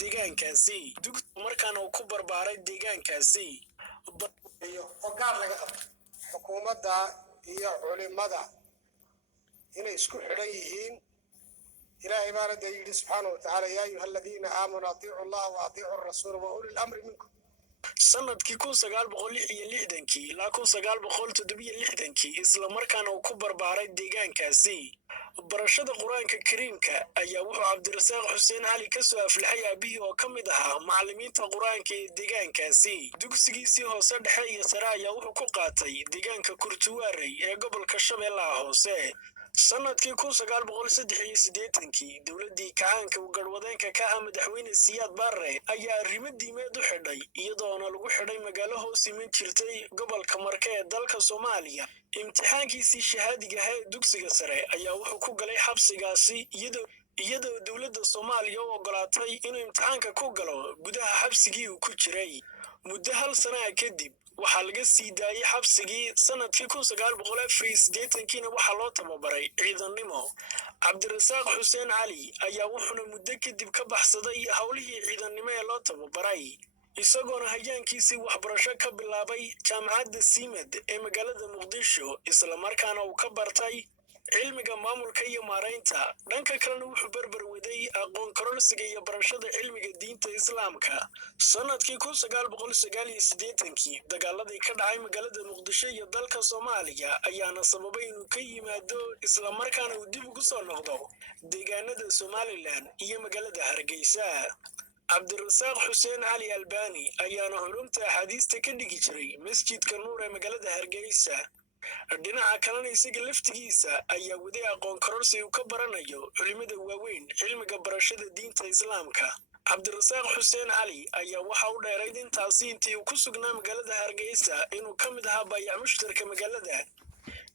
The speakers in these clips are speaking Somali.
deegaankaasi markaana uu ku barbaaray deegaankaasi oo gaar laga qabto xukuumadda iyo culimada inay isku xidhan yihiin. ilaahay baana dee yidhi subxaanahu watacaala yaa ayuha aladiina aamanuu atiicu allaha wa atiicu arasuula wa uli lamri minkum. sanadkii 1960 ilaa 1967 isla markaana uu ku barbaaray deegaankaasi barashada qur-aanka kariimka ayaa wuxuu cabdirasaaq xuseen cali ka soo aflaxay aabihii oo ka mid ahaa macallimiinta qur-aanka ee deegaankaasi. dugsigiisii hoose dhexe iyo sare ayaa wuxuu ku qaatay deegaanka kurtuwaarey ee gobolka shabeellaha hoose. sanadkii 1983 dowladdii kacaanka garwadeenka ka ah madaxweyne siyaad barre ayaa arrimo diimeed u xidhay iyadoona lagu xidhay magaalo hoos iman jirtay gobolka marke ee dalka Soomaaliya. imtixaankiisii shahaadiga ahaa ee dugsiga sare ayaa wuxuu ku galay xabsigaasi iyadoo dowladda Soomaaliya u ogolaatay inuu imtixaanka ku galo gudaha xabsigii uu ku jiray. muddo hal sano kadib waxaa laga sii daayay xabsigii. sanadkii 1984 waxaa loo tababaray ciidannimo. cabdirasaaq xuseen cali ayaa wuxuuna muddo kadib ka baxsaday howlihii ciidannimo ee loo tababaray isagoona hayaankiisii waxbarasho ka bilaabay jaamacadda siimed ee magaalada muqdisho isla markaana uu ka bartay cilmiga maamulka iyo maaraynta. dhanka kalena wuxuu barbar waday aqoon kororsiga iyo barashada cilmiga diinta islaamka. sanadkii 1989 dagaaladii ka dhacay magaalada muqdisho iyo dalka Soomaaliya ayaana sababay inuu ka yimaado isla markaana uu dib ugu soo noqdo deegaanada Somaliland iyo magaalada Hargeysa. cabdirasaaq xuseen cali albani ayaana xurunta axaadiista ka dhigi jiray masjidka nuur ee magaalada Hargeysa. dhinaca kalena isaga laftigiisa ayaa waday aqoon kororsi uu ka baranayo culimada waaweyn cilmiga barashada diinta islaamka. cabdirasaaq xuseen cali ayaa waxa u dheerayd intaasi intii uu ku sugnaa magaalada Hargeysa inuu ka mid ahaa baayac mushtarka magaalada.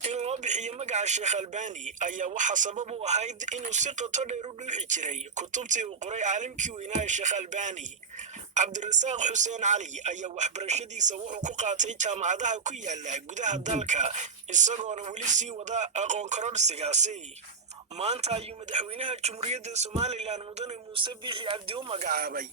in loo bixiyo magaca Sheekh Albani ayaa waxa sabab u ahayd inuu si qoto dheer u dhuuxi jiray kutubtii uu qoray caalimkii weynaa Sheekh Albani. cabdirasaaq xuseen cali ayaa waxbarashadiisa wuxuu ku qaatay jaamacadaha ku yaala gudaha dalka isagoona weli sii wada aqoon kororsigaasi. maanta ayuu madaxweynaha Jamhuuriyadda Somaliland mudane Muuse Biixi Cabdi u magacaabay